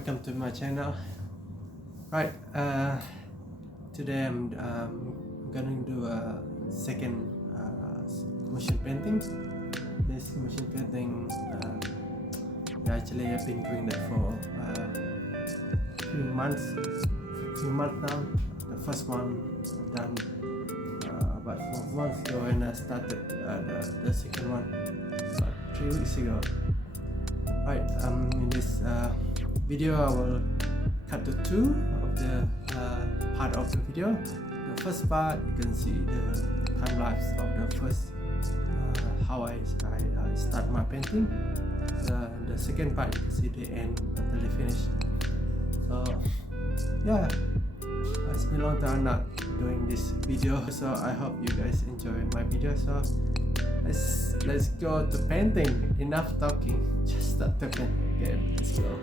welcome to my channel. Right, today I'm gonna do a second commission painting. This commission painting, actually I've been doing that for a few months now. The first one done about 4 months ago, and I started the second one about 3 weeks ago. Right, in this video I will cut the two of the part of the video. The first part, you can see the time lapse of the first how I start my painting. The second part, you can see the end until they finish. So yeah, it's been a long time not doing this video, so I hope you guys enjoy my video. So let's go to painting. Enough talking, just start the painting. Okay, let's go.